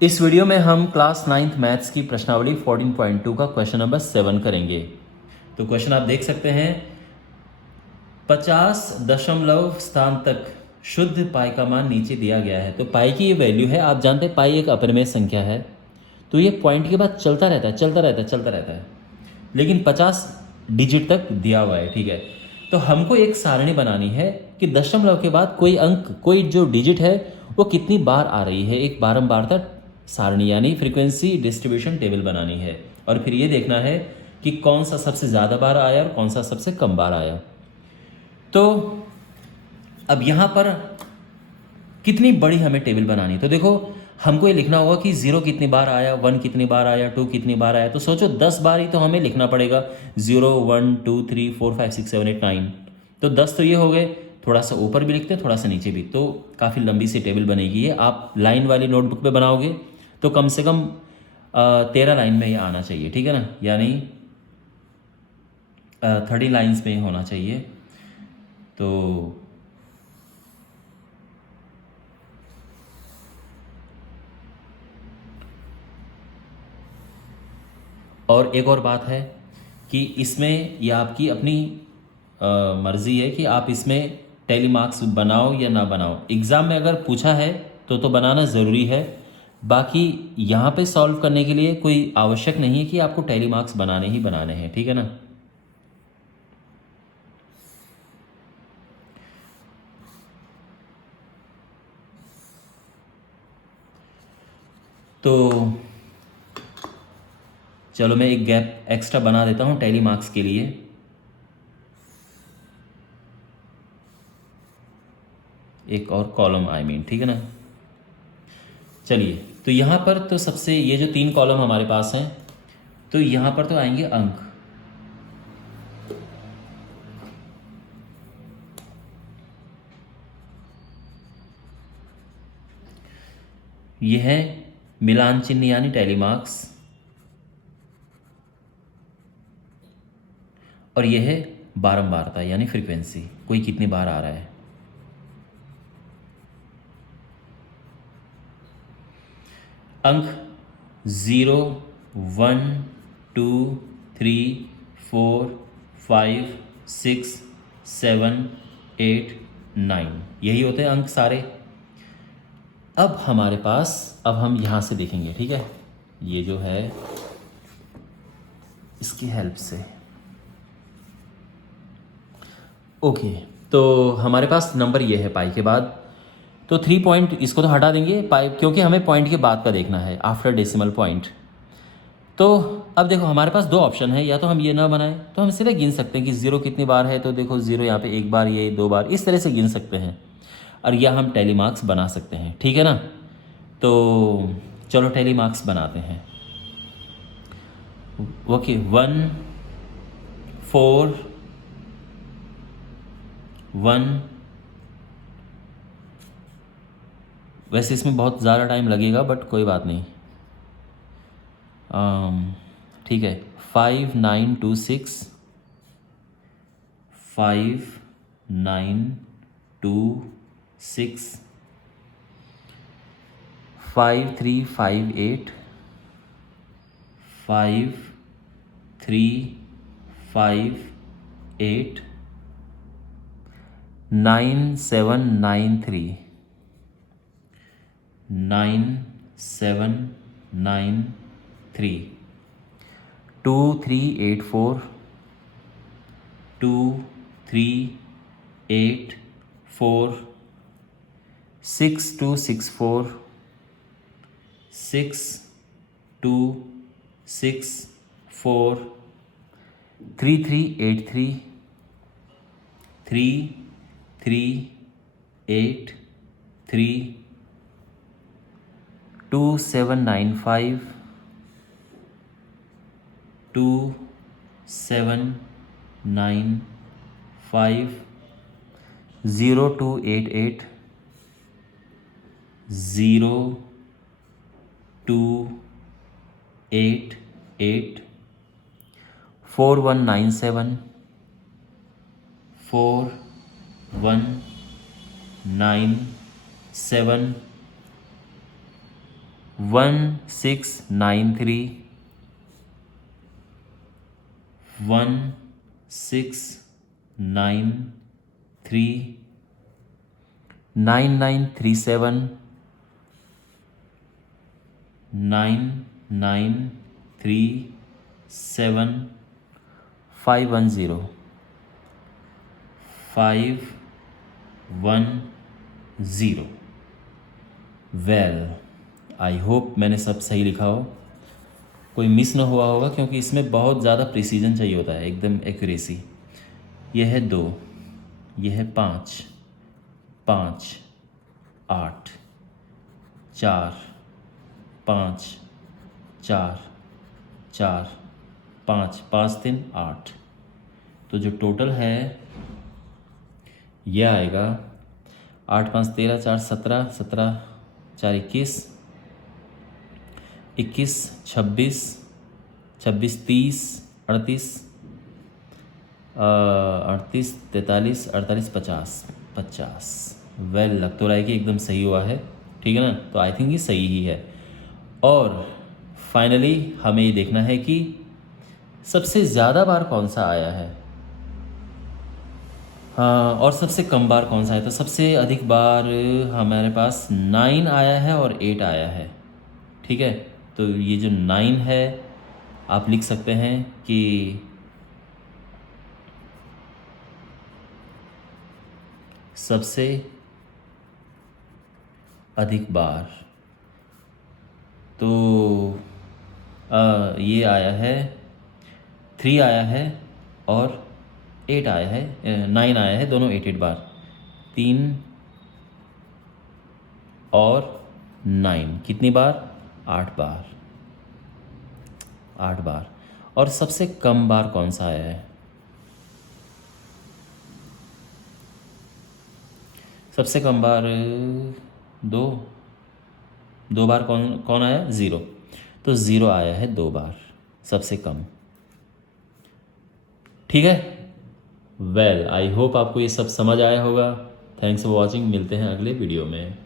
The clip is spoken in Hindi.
इस वीडियो में हम क्लास 9th मैथ्स की प्रश्नावली 14.2 का क्वेश्चन नंबर 7 करेंगे। तो क्वेश्चन आप देख सकते हैं, 50 दशमलव स्थान तक शुद्ध पाई का मान नीचे दिया गया है। तो पाई की ये वैल्यू है, आप जानते हैं पाई एक अपरिमेय संख्या है, तो ये पॉइंट के बाद चलता रहता है, चलता रहता है, चलता रहता है, लेकिन 50 डिजिट तक दिया हुआ है। ठीक है, तो हमको एक सारणी बनानी है कि दशमलव के बाद कोई अंक, कोई जो डिजिट है वो कितनी बार आ रही है। एक बारंबारता सारणी यानी फ्रीक्वेंसी डिस्ट्रीब्यूशन टेबल बनानी है, और फिर ये देखना है कि कौन सा सबसे ज़्यादा बार आया और कौन सा सबसे कम बार आया। तो अब यहाँ पर कितनी बड़ी हमें टेबल बनानी है, तो देखो हमको ये लिखना होगा कि 0 कितनी बार आया, 1 कितनी बार आया, 2 कितनी बार आया। तो सोचो 10 बार ही तो हमें लिखना पड़ेगा, 0 1 2 3 4 5 6 7 8 9। तो 10 तो ये हो गए, थोड़ा सा ऊपर भी लिखते हैं, थोड़ा सा नीचे भी, तो काफ़ी लंबी सी टेबल बनेगी। ये आप लाइन वाली नोटबुक पे बनाओगे तो कम से कम 13 लाइन में ये आना चाहिए, ठीक है ना, यानी 30 लाइन्स में होना चाहिए। तो और एक और बात है कि इसमें ये आपकी अपनी मर्ज़ी है कि आप इसमें टैली मार्क्स बनाओ या ना बनाओ। एग्ज़ाम में अगर पूछा है तो बनाना ज़रूरी है, बाकी यहाँ पे सॉल्व करने के लिए कोई आवश्यक नहीं है कि आपको टैली मार्क्स बनाने ही बनाने हैं, ठीक है ना। तो चलो मैं एक गैप एक्स्ट्रा बना देता हूँ टैली मार्क्स के लिए। एक और कॉलम ठीक है ना। चलिए, तो यहाँ पर तो सबसे ये जो 3 कॉलम हमारे पास हैं, तो यहाँ पर तो आएंगे अंक। ये है मिलान चिन्ह यानी टैली मार्क्स, और ये है बारंबारता यानी फ्रीक्वेंसी, कोई कितनी बार आ रहा है। अंक 0 1 2 3 4 5 6 7 8 9, यही होते हैं अंक सारे। अब हमारे पास, अब हम यहाँ से देखेंगे, ठीक है, ये जो है इसकी हेल्प से। ओके, तो हमारे पास नंबर ये है पाई के बाद, तो 3 पॉइंट इसको तो हटा देंगे पाई, क्योंकि हमें पॉइंट के बाद का देखना है, आफ्टर डेसिमल पॉइंट। तो अब देखो हमारे पास 2 ऑप्शन है, या तो हम ये ना बनाएं, तो हम सीधे गिन सकते हैं कि 0 कितनी बार है। तो देखो 0 यहाँ पे 1 बार, ये 2 बार, इस तरह से गिन सकते हैं, और या हम टैली मार्क्स बना सकते हैं, ठीक है ना। तो चलो टैली मार्क्स बनाते हैं। ओके, 1 4 1, वैसे इसमें बहुत ज़्यादा टाइम लगेगा बट कोई बात नहीं, ठीक है। 5 9 2 6, 5 9 2 6, 5 3 5 8, 5 3 5 8, 9 7 9 3, 9 7 9 3, 2 3 8 4, 2 3 8 4, 6 2 6 4, 6 2 6 4, 3 3 8 3, 3 3 8 3, 2 7 9 5, 2 7 9 5, 0 2 8 8, 0 2 8 8, 4 1 9 7, 4 1 9 7, 1693 1693 9937 9937 510 510। वेल, आई होप मैंने सब सही लिखा हो, कोई मिस ना हुआ होगा, क्योंकि इसमें बहुत ज़्यादा प्रिसीजन चाहिए होता है, एकदम एक्यूरेसी। ये है 2, ये है 5 5 8 4 5 4 4 5 5 3 8। तो जो टोटल है ये आएगा 8 5 13 4 17 17 4 21 21 26 26 30 38 38 43 48 50 50। वेल, लग तो रहा है कि एकदम सही हुआ है, ठीक है ना। तो आई थिंक ये सही ही है। और फाइनली हमें ये देखना है कि सबसे ज़्यादा बार कौन सा आया है, हाँ, और सबसे कम बार कौन सा है। तो सबसे अधिक बार हमारे पास 9 आया है और 8 आया है, ठीक है। तो ये जो 9 है, आप लिख सकते हैं कि सबसे अधिक बार, तो ये आया है 3 आया है और 8 आया है, 9 आया है, दोनों 8 बार, 3 और 9 कितनी बार, 8 बार, 8 बार। और सबसे कम बार कौन सा आया है, सबसे कम बार 2 बार कौन कौन आया, 0। तो 0 आया है 2 बार, सबसे कम, ठीक है। वेल, आई होप आपको ये सब समझ आया होगा। थैंक्स फॉर वॉचिंग, मिलते हैं अगले वीडियो में।